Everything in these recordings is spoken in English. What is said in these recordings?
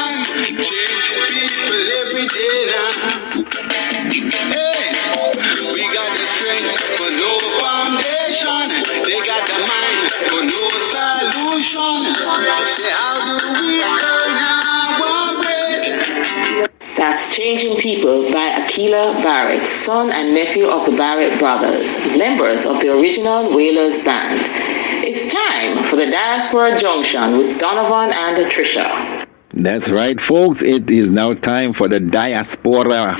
man, changing people every day now. Hey, we got the strength but no foundation. They got the mind but no solution. Say how do we earn our bread? That's Changing People by Akila Barrett, son and nephew of the Barrett brothers, members of the original Wailers band. It's time for the Diaspora Junction with Donovan and Trisha. That's right, folks. It is now time for the Diaspora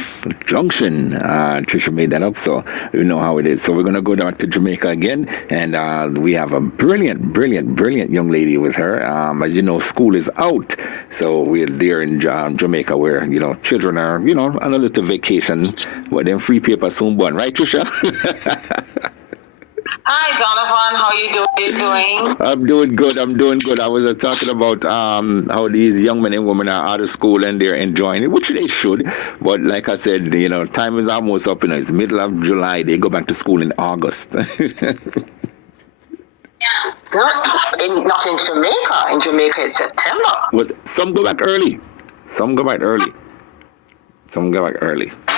Junction. Trisha made that up, so we know how it is. So we're going to go down to Jamaica again, and we have a brilliant young lady with her. As you know, school is out, so we're there in Jamaica where, children are, on a little vacation, but then free paper soon born. Right, Trisha? Hi, Donovan. How you doing? I'm doing good. I was just talking about how these young men and women are out of school and they're enjoying it, which they should. But like I said, time is almost up. It's middle of July. They go back to school in August. Not in Jamaica. In Jamaica, it's September. Well, some go back early.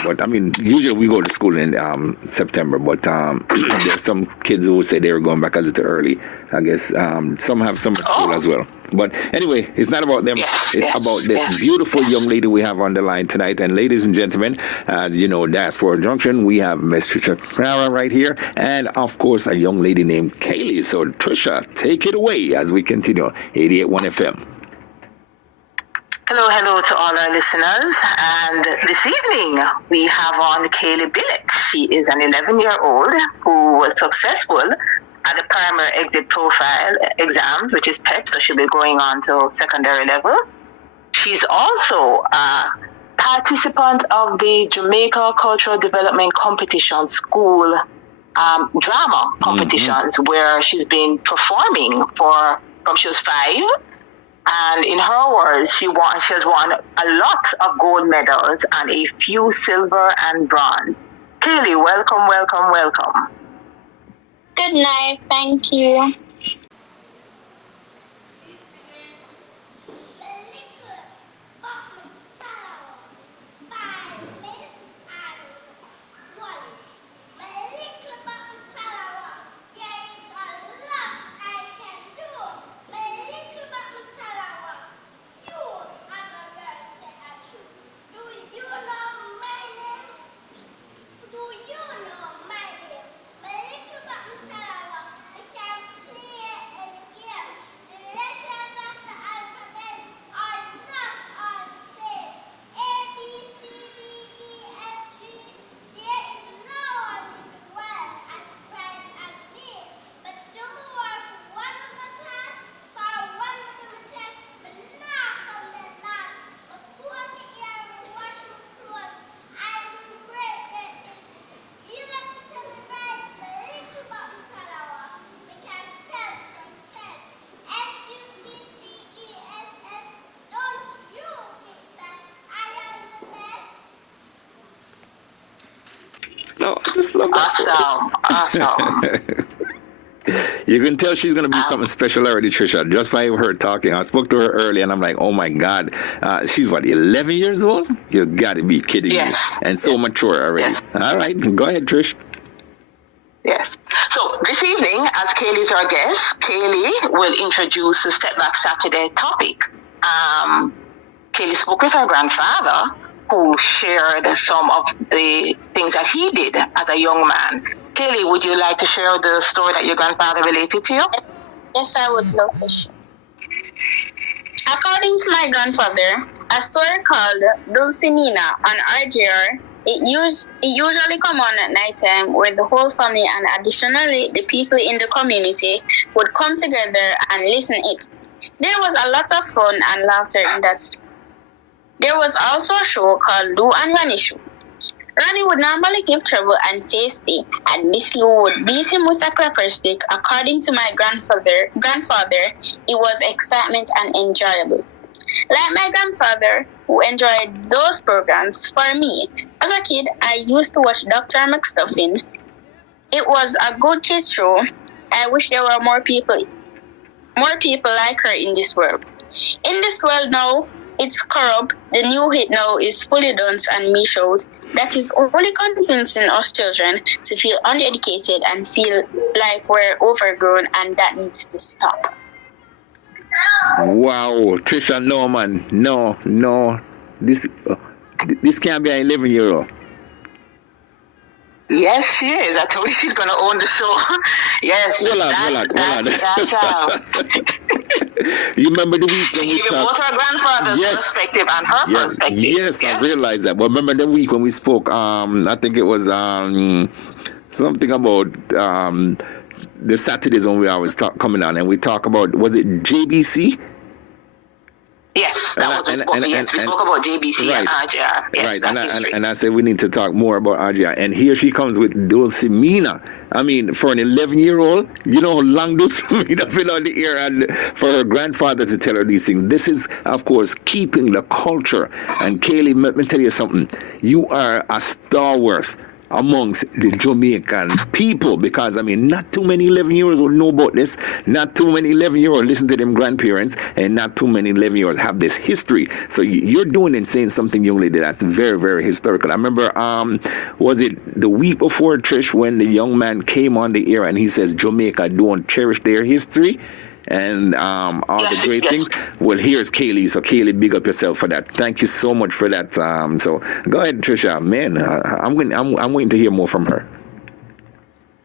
But I mean, usually we go to school in September, but there's some kids who say they were going back a little early. I guess some have summer school as well. But anyway, it's not about them. It's about this beautiful young lady we have on the line tonight. And ladies and gentlemen, as you know, Diaspora Junction, we have Miss Trisha right here. And of course, a young lady named Kaylee. So Trisha, take it away as we continue. 88.1 FM. Hello to all our listeners. And this evening, we have on Kaylee Billet. She is an 11-year-old who was successful at the primary exit profile exams, which is PEP, so she'll be going on to secondary level. She's also a participant of the Jamaica Cultural Development Competition school drama competitions, where she's been performing from she was 5. And in her words, she has won a lot of gold medals and a few silver and bronze. Kaylee, welcome. Good night. Thank you. No, I just love that. Awesome. You can tell she's going to be something special already, Trisha, just by her talking. I spoke to her early, and I'm like, oh, my God. She's, 11 years old? You got to be kidding me. And so mature already. Yes. All right. Go ahead, Trish. Yes. So this evening, as Kaylee is our guest, Kaylee will introduce the Step Back Saturday topic. Kaylee spoke with her grandfather, who shared some of the things that he did as a young man. Kaylee, would you like to share the story that your grandfather related to you? Yes, I would love to share. According to my grandfather, a story called Dulcinea on RJR, it usually come on at night time, where the whole family and additionally the people in the community would come together and listen it. There was a lot of fun and laughter in that story. There was also a show called Lou and Ronnie Show. Ronnie would normally give trouble and face day, and Miss Lou would beat him with a clapper stick. According to my grandfather, it was excitement and enjoyable. Like my grandfather, who enjoyed those programs, for me, as a kid, I used to watch Dr. McStuffin. It was a good kids show. I wish there were more people like her in this world. In this world now, it's corrupt. The new hit now is fully dance and me showed. That is only convincing us children to feel uneducated and feel like we're overgrown, and that needs to stop. Wow, Trisha, no man, no. This can't be an 11-year-old. Yes, she is. I told you she's going to own the show. Yes. Hold on. You remember the week when we talked? talked? Both her grandfather's perspective and her perspective. Yes, I realized that. But remember the week when we spoke, I think it was something about the Saturdays when we always coming on and we talk about, was it JBC? Yes, that was we spoke about JBC and RJR. Yes, right, and I said we need to talk more about RJR. And here she comes with Dulcimina. I mean, for an 11-year-old, you know how long Dulcimina been on the air, and for her grandfather to tell her these things. This is, of course, keeping the culture. And Kaylee, let me tell you something. You are a stalwart amongst the Jamaican people, because I mean, not too many 11-year-olds will know about this, not too many 11-year-olds listen to them grandparents, and not too many 11-year-olds have this history. So you're doing and saying something, young lady, that's very, very historical. I remember, was it the week before, Trish, when the young man came on the air and he says Jamaica don't cherish their history and all the great things. Well, here's Kaylee. So Kaylee, big up yourself for that. Thank you so much for that. So go ahead, Trisha. Man, I'm waiting to hear more from her.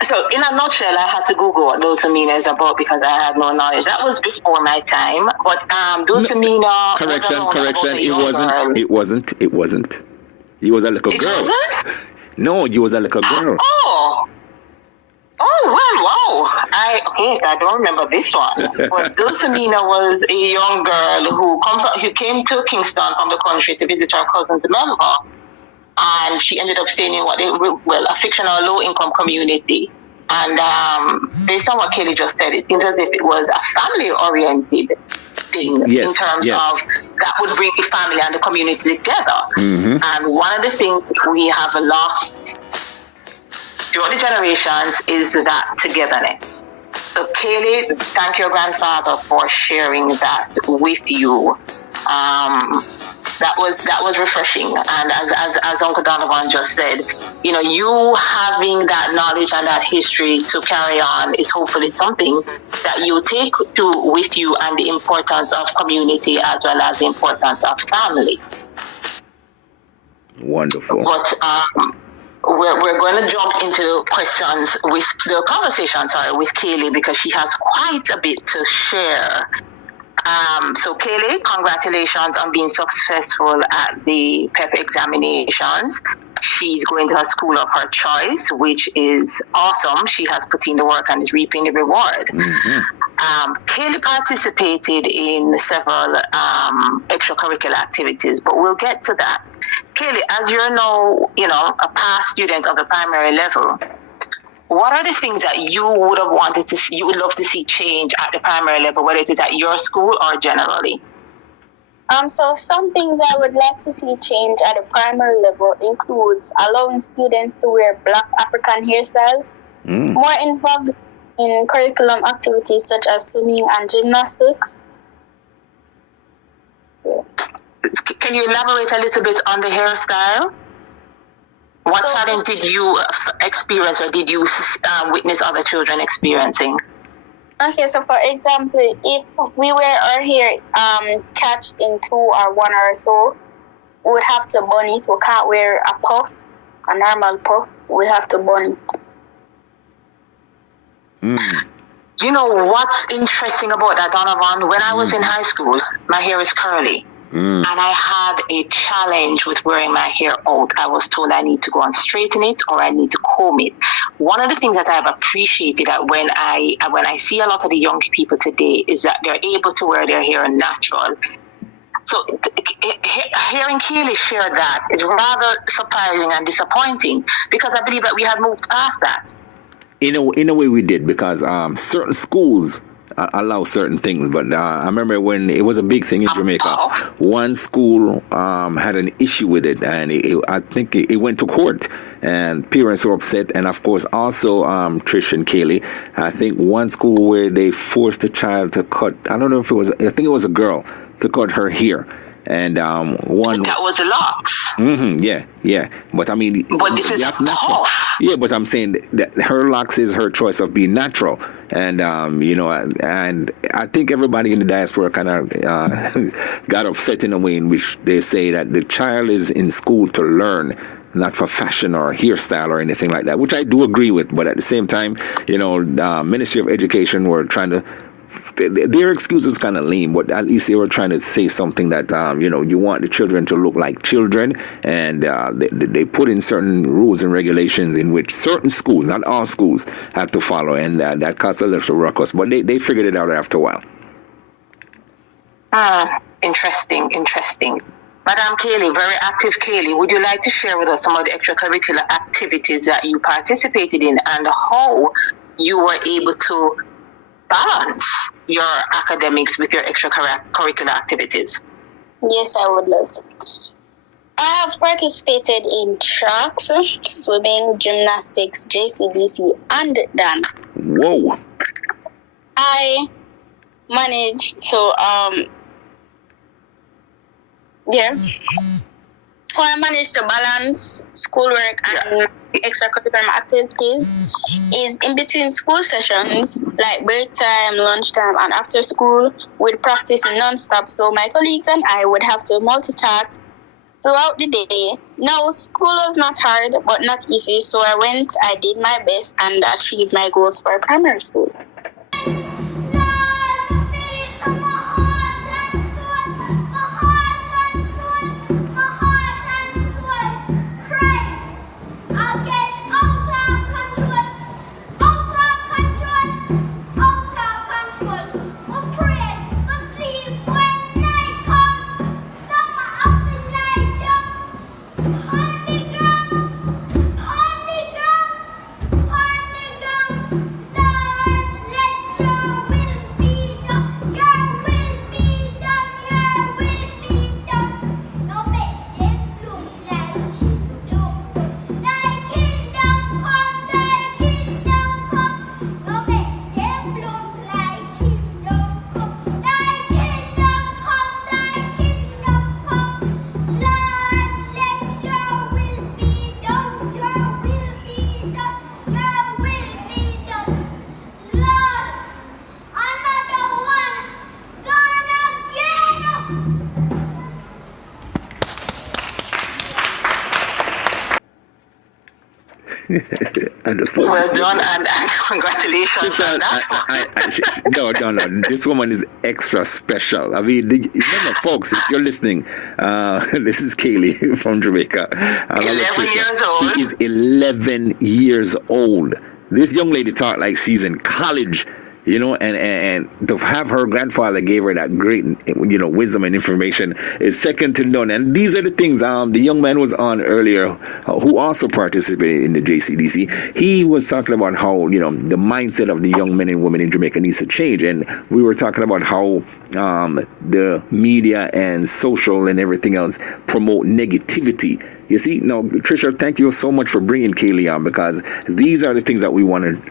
So in a nutshell, I had to Google what Dulcimina is about because I had no knowledge. That was before my time. But Dulcimina. Correction. It wasn't. You was a little girl. No, you was a little girl. Oh, well, wow. I don't remember this one. But Dulcimina was a young girl who came to Kingston from the country to visit her cousins in Melbourne. And she ended up staying in a fictional low-income community. And based on what Kaylee just said, it seems as if it was a family-oriented thing in terms of that would bring the family and the community together. Mm-hmm. And one of the things we have lost throughout the generations is that togetherness. So Kaylee, thank your grandfather for sharing that with you. That was refreshing. And as Uncle Donovan just said, you know, you having that knowledge and that history to carry on is hopefully something that you take with you, and the importance of community as well as the importance of family. Wonderful. But we're going to jump into questions with the conversation, with Kaylee, because she has quite a bit to share. So Kaylee, congratulations on being successful at the PEP examinations. She's going to a school of her choice, which is awesome. She has put in the work and is reaping the reward. Mm-hmm. Kaylee participated in several extracurricular activities, but we'll get to that. Kaylee, as you're now, a past student of the primary level, what are the things that you would have wanted to see, you would love to see change at the primary level, whether it is at your school or generally? So some things I would like to see change at the primary level includes allowing students to wear Black African hairstyles, more involved in curriculum activities such as swimming and gymnastics. Can you elaborate a little bit on the hairstyle? What challenge did you experience, or did you witness other children experiencing? Okay, so for example, if we wear our hair catch in 2 or 1 or so, we would have to bun it. We can't wear a puff, a normal puff. We have to bun it. You know what's interesting about that, Donovan? When I was in high school, my hair is curly. And I had a challenge with wearing my hair out. I was told I need to go and straighten it or I need to comb it. One of the things that I've appreciated when I see a lot of the young people today is that they're able to wear their hair natural. So hearing Kaylee share that is rather surprising and disappointing, because I believe that we had moved past that. In a way we did, because certain schools allow certain things, but I remember when it was a big thing in Jamaica, one school had an issue with it, and I think it went to court, and parents were upset. And of course also Trisha and Kaylee, I think one school where they forced the child to cut, I don't know if it was, I think it was a girl, to cut her hair. And one that was the locks. Yeah. But I mean, But this is that's natural. tough. Yeah, but I'm saying that her locks is her choice of being natural, and and I think everybody in the diaspora kind of got upset in a way in which they say that the child is in school to learn, not for fashion or hairstyle or anything like that, which I do agree with. But at the same time, Ministry of Education were trying to. Their excuse is kind of lame, but at least they were trying to say something that you want the children to look like children, and they put in certain rules and regulations in which certain schools, not all schools, have to follow, and that caused a little ruckus. But they figured it out after a while. Interesting. Madam Kaylee, very active Kaylee, would you like to share with us some of the extracurricular activities that you participated in and how you were able to balance your academics with your extracurricular activities? Yes, I would love to. I have participated in tracks, swimming, gymnastics, JCDC, and dance. Whoa! I managed to I managed to balance schoolwork and extracurricular activities is in between school sessions, like break time, lunchtime, and after school, we'd practice non-stop. So my colleagues and I would have to multitask throughout the day. Now, school was not hard, but not easy. So I did my best, and achieved my goals for primary school. I just love well done and congratulations on that. No. This woman is extra special. I mean, remember, folks, if you're listening, this is Kaylee from Jamaica. 11 years old. She is 11 years old. This young lady talked like she's in college. And to have her grandfather gave her that great, wisdom and information is second to none. And these are the things, the young man was on earlier, who also participated in the JCDC. He was talking about how, the mindset of the young men and women in Jamaica needs to change. And we were talking about how the media and social and everything else promote negativity. You see, now, Trisha, thank you so much for bringing Kaylee on, because these are the things that we want to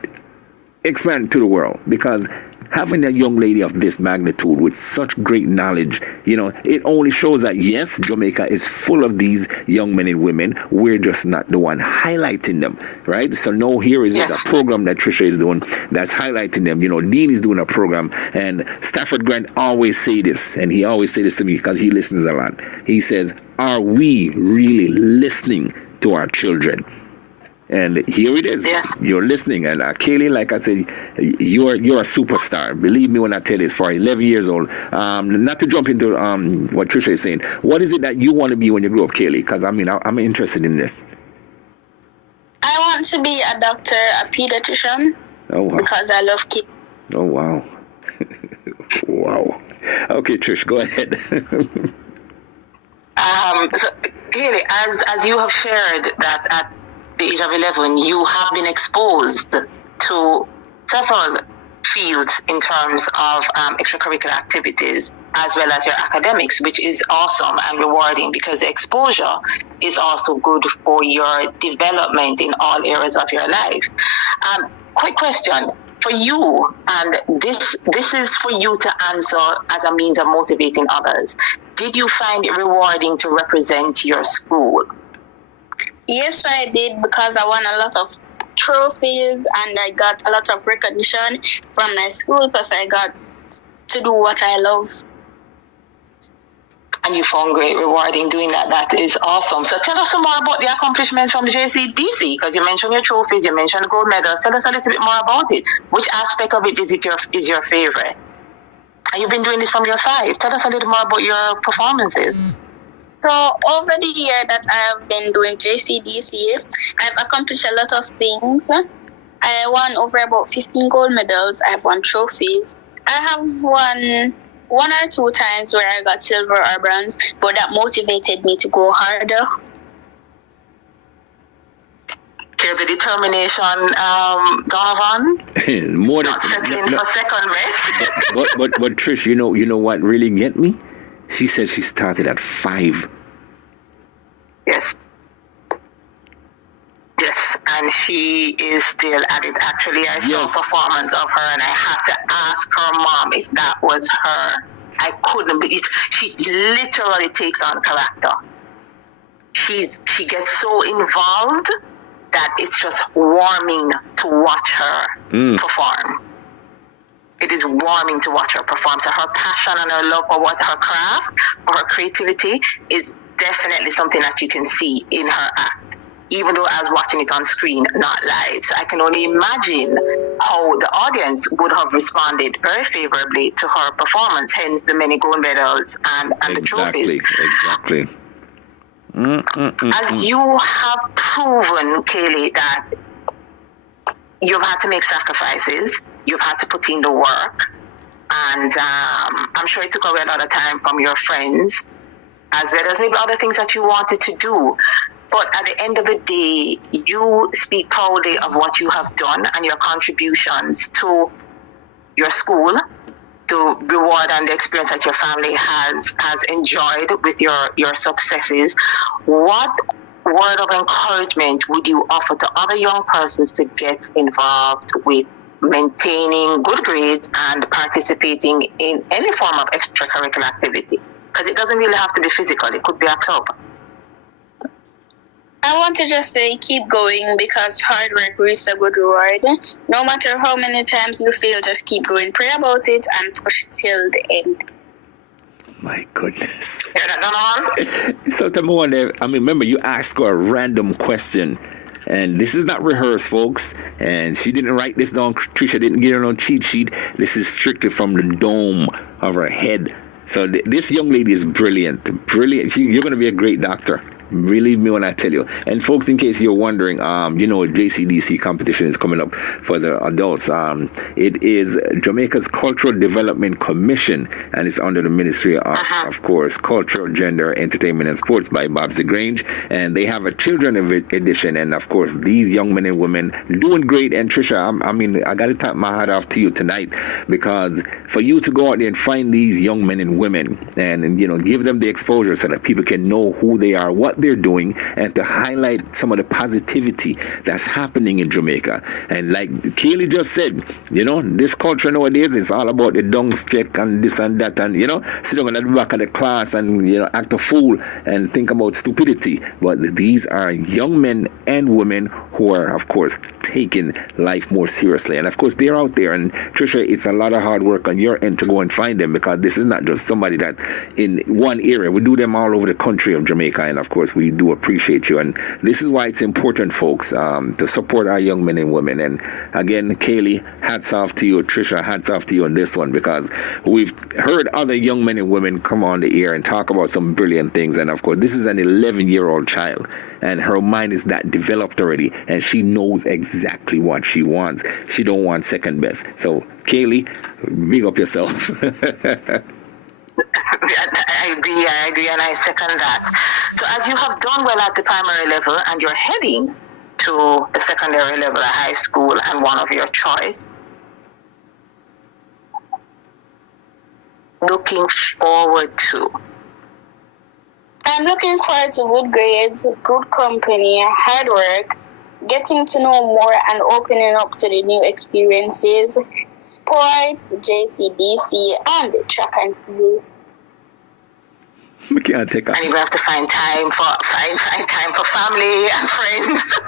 expand to the world, because having a young lady of this magnitude with such great knowledge, it only shows that yes, Jamaica is full of these young men and women. We're just not the one highlighting them, right? So now here is a program that Trisha is doing that's highlighting them. Dean is doing a program, and Stafford Grant always say this, and he always say this to me because he listens a lot. He says, are we really listening to our children? And here it is. Yes. You're listening. And Kaylee, like I said, you're a superstar. Believe me when I tell this, for 11 years old. Not to jump into what Trisha is saying. What is it that you want to be when you grow up, Kaylee? Because, I'm interested in this. I want to be a doctor, a pediatrician. Oh, wow. Because I love kids. Oh, wow. Wow. Okay, Trish, go ahead. So, Kaylee, as you have shared that at the age of 11, you have been exposed to several fields in terms of extracurricular activities as well as your academics, which is awesome and rewarding, because exposure is also good for your development in all areas of your life. Quick question. for you, and this is for you to answer as a means of motivating others. Did you find it rewarding to represent your school? Yes, I did, because I won a lot of trophies and I got a lot of recognition from my school, because I got to do what I love. And you found great rewarding doing that. That is awesome. So tell us some more about the accomplishments from the JCDC, because you mentioned your trophies, you mentioned the gold medals. Tell us a little bit more about it. Which aspect of it is your favorite? And you've been doing this from your 5. Tell us a little more about your performances. So over the year that I have been doing JCDC, I've accomplished a lot of things. I won over about 15 gold medals. I've won trophies. I have won 1 or 2 times where I got silver or bronze, but that motivated me to go harder. Hear the determination, Donovan. More than not settling for second best. but Trish, you know what really get me? She says she started at 5. Yes, and she is still at it. Actually, I saw a performance of her, and I had to ask her mom if that was her. I couldn't believe it. She literally takes on character. She gets so involved that it's just warming to watch her perform. It is warming to watch her perform. So her passion and her love for her craft, for her creativity, is definitely something that you can see in her act, even though I was watching it on screen, not live. So I can only imagine how the audience would have responded very favorably to her performance, hence the many gold medals and the trophies. Exactly. As you have proven, Kaylee, that you've had to make sacrifices, you've had to put in the work, and I'm sure it took away a lot of time from your friends, as well as maybe other things that you wanted to do. But at the end of the day, you speak proudly of what you have done and your contributions to your school, to reward and the experience that your family has enjoyed with your successes. What word of encouragement would you offer to other young persons to get involved with maintaining good grades and participating in any form of extracurricular activity? Because it doesn't really have to be physical. It could be a club. I want to just say keep going, because hard work reaps a good reward. No matter how many times you fail, just keep going. Pray about it and push till the end. My goodness. Hear that, Donovan? So tell me one day, remember you asked her a random question. And this is not rehearsed, folks. And she didn't write this down. Trisha didn't get her on cheat sheet. This is strictly from the dome of her head. So this young lady is brilliant. Brilliant. You're going to be a great doctor. Believe me when I tell you. And folks, in case you're wondering, JCDC competition is coming up for the adults. It is Jamaica's Cultural Development Commission, and it's under the Ministry of course, Culture, Gender, Entertainment and Sports by Bob's Grange. And they have a children edition, and of course, these young men and women doing great. And Trisha, I got to tap my hat off to you tonight, because for you to go out there and find these young men and women and give them the exposure so that people can know who they are, what they're doing, and to highlight some of the positivity that's happening in Jamaica. And like Kaylee just said, this culture nowadays is all about the dung check and this and that, and sit down at the back of the class and act a fool and think about stupidity. But these are young men and women who are, of course, taking life more seriously. And of course, they're out there. And Trisha, it's a lot of hard work on your end to go and find them, because this is not just somebody that in one area. We do them all over the country of Jamaica, and of course, we do appreciate you. And this is why it's important, folks, to support our young men and women. And again, Kaylee, hats off to you. Trisha, hats off to you on this one, because we've heard other young men and women come on the air and talk about some brilliant things. And of course, this is an 11-year-old child, and her mind is that developed already, and she knows exactly what she wants. She don't want second best. So Kaylee, big up yourself. I agree, and I second that. So as you have done well at the primary level and you're heading to the secondary level at high school and one of your choice, looking forward to? I'm looking forward to good grades, good company, hard work, getting to know more and opening up to the new experiences, sports, JCDC, and track and field. We can't take And you're gonna have to find time for family and friends.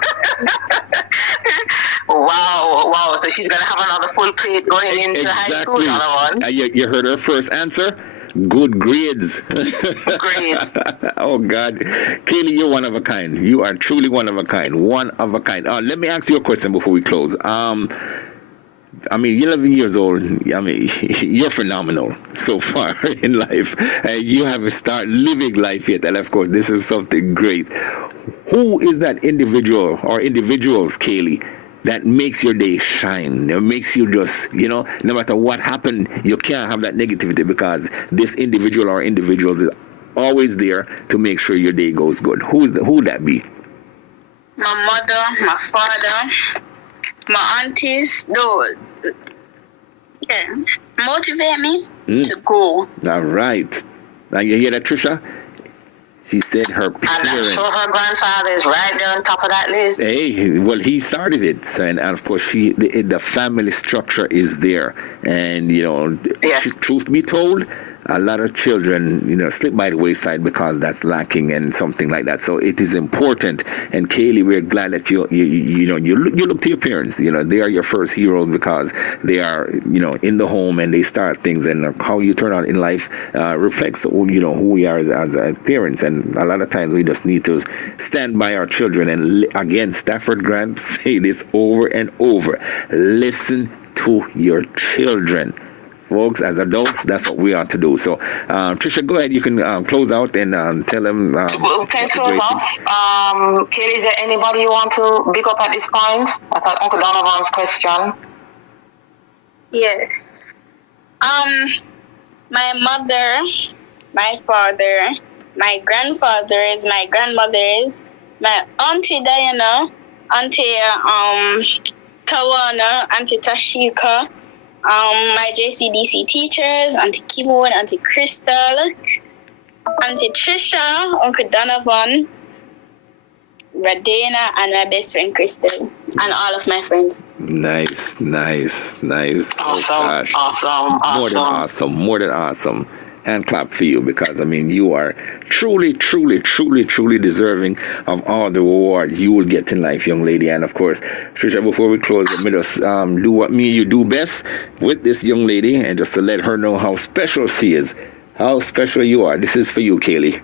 Wow. So she's gonna have another full plate going into high school. You heard her first answer. Good grades. Grades. Oh God, Kaylee, you're one of a kind. You are truly one of a kind. One of a kind. Let me ask you a question before we close. I mean, you're 11 years old. I mean, you're phenomenal so far in life. You haven't started living life yet. And of course, this is something great. Who is that individual or individuals, Kaylee, that makes your day shine? That makes you just, no matter what happened, you can't have that negativity because this individual or individuals is always there to make sure your day goes good. Who would that be? My mother, my father, my aunties, those. Yeah, motivate me to go. All right. Now you hear that, Trisha? She said her parents. And I'm sure her grandfather is right there on top of that list. Hey, well, he started it, and of course, the family structure is there, and Yes. truth be told, a lot of children, slip by the wayside because that's lacking and something like that. So it is important. And Kaylee, we're glad that you look to your parents. They are your first heroes because they are, in the home and they start things, and how you turn out in life reflects, who we are as parents. And a lot of times we just need to stand by our children. And again, Stafford Grant say this over and over: listen to your children. Folks, as adults, that's what we ought to do. So, Trisha, go ahead. You can close out and tell them. Okay, close off. Kaylee, is there anybody you want to pick up at this point? I thought Uncle Donovan's question. Yes. My mother, my father, my grandfathers, my grandmothers, my auntie Diana, auntie Tawana, auntie Tashika, my JCDC teachers, Auntie Kimon, Auntie Crystal, Auntie Trisha, Uncle Donovan, Radena, and my best friend Crystal, and all of my friends. Nice. Awesome, Oh, gosh. awesome. More than awesome. Hand clap for you, because you are truly deserving of all the reward you will get in life, young lady. And of course, Trisha, before we close, let us do what me and you do best with this young lady, and just to let her know how special she is, how special you are. This is for you, Kaylee.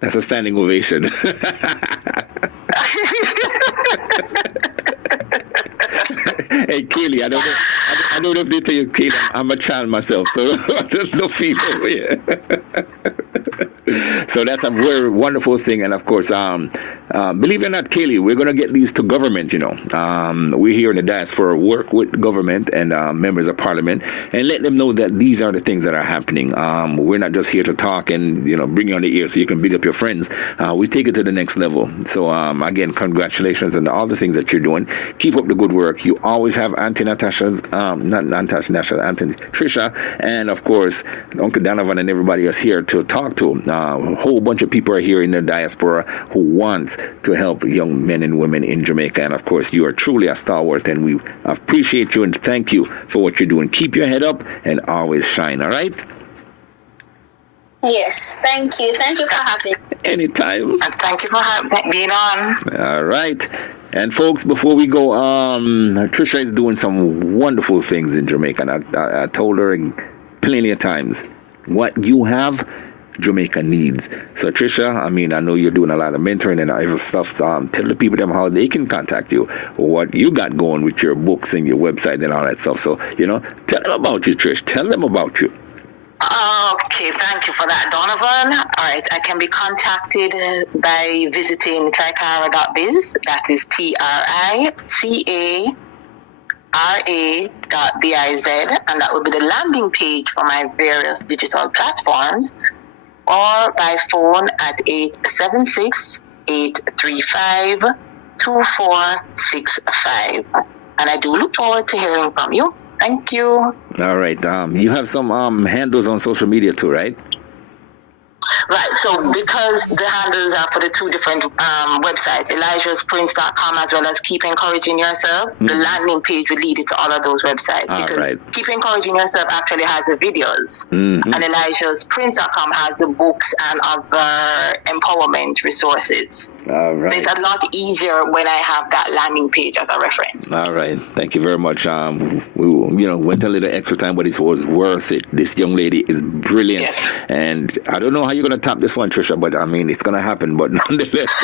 That's a standing ovation. Hey, Kaylee, I don't know if they tell you, Kaylee, I'm a child myself, so there's no feel over here. So that's a very wonderful thing. And of course, believe it or not, Kaylee, we're going to get these to government, we here in the diaspora work with government and members of parliament and let them know that these are the things that are happening. We're not just here to talk and, bring you on the ear so you can big up your friends. We take it to the next level. So again, congratulations on all the things that you're doing. Keep up the good work. You always have Auntie Natasha's, not Natasha, Auntie Trisha, and of course, Uncle Donovan and everybody else here to talk to. A whole bunch of people are here in the diaspora who wants to help young men and women in Jamaica. And of course, you are truly a stalwart, and we appreciate you and thank you for what you're doing. Keep your head up and always shine, all right? Yes, thank you. Thank you for having me. Anytime. And thank you for being on. All right. And folks, before we go, Trisha is doing some wonderful things in Jamaica. And I told her plenty of times, what you have, Jamaica needs. So Trisha, I know you're doing a lot of mentoring and other stuff. Tell the people them how they can contact you, what you got going with your books and your website and all that stuff. So, tell them about you, Trish. Tell them about you. Okay, thank you for that, Donovan. All right, I can be contacted by visiting tricara.biz. That is TRICARA.biz, and that will be the landing page for my various digital platforms, or by phone at 876-835-2999. 2465. And I do look forward to hearing from you. Thank you. All right. You have some handles on social media too, right? Right, so because the handles are for the two different websites, ElijahsPrince.com as well as Keep Encouraging Yourself, the landing page will lead you to all of those websites. Because Keep Encouraging Yourself actually has the videos, and ElijahsPrince.com has the books and other empowerment resources. All right. So it's a lot easier when I have that landing page as a reference. All right. Thank you very much. We went a little extra time, but it was worth it. This young lady is brilliant. Yes. And I don't know how you're going to top this one, Trisha, but I mean, it's going to happen. But nonetheless,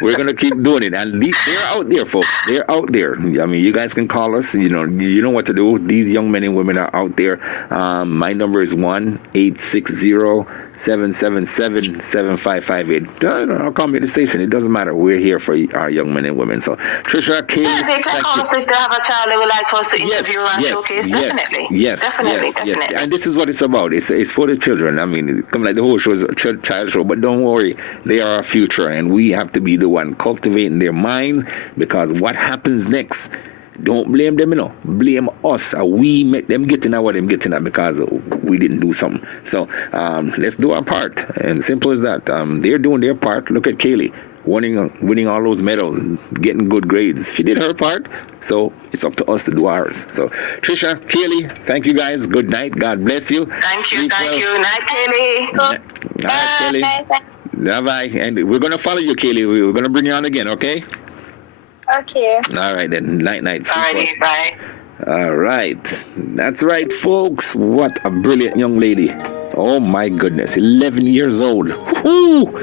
we're going to keep doing it. And they're out there, folks. They're out there. I mean, you guys can call us. You know what to do. These young men and women are out there. My number is 1-860-777-7558. I'll call me at the station. It doesn't matter. We're here for our young men and women. So, Trisha, Kaylee, yeah, they can call us if they have a child they would like for us to interview and showcase. Definitely. Yes. And this is what it's about. It's for the children. I mean, come like the whole show is a child show, but don't worry, they are our future, and we have to be the one cultivating their minds, because what happens next, don't blame them, blame us. We make them getting out what them getting at because we didn't do something. So let's do our part, and simple as that. They're doing their part. Look at Kaylee. Winning all those medals and getting good grades. She did her part, so it's up to us to do ours. So, Trisha, Kaylee, thank you guys. Good night. God bless you. Thank you. Night, Kaylee. All right, Kaylee. Bye-bye. And we're going to follow you, Kaylee. We're going to bring you on again, okay? Okay. All right, then. Night. Alrighty, bye. All right. That's right, folks. What a brilliant young lady. Oh my goodness, 11 years old. Woo!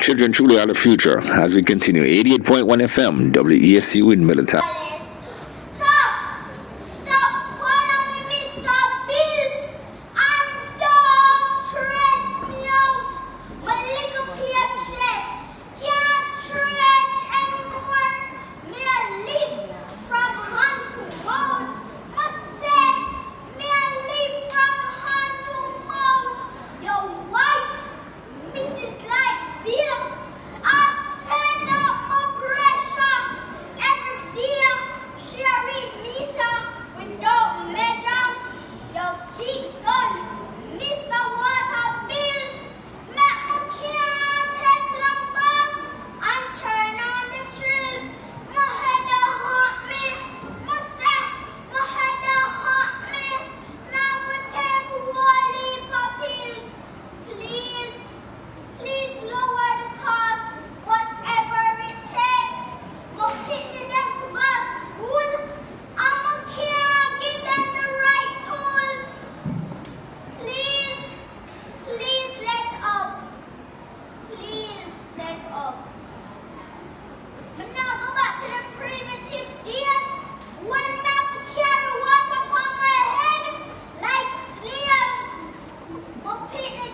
Children truly are the future. As we continue, 88.1 FM, WESU in Military. Picking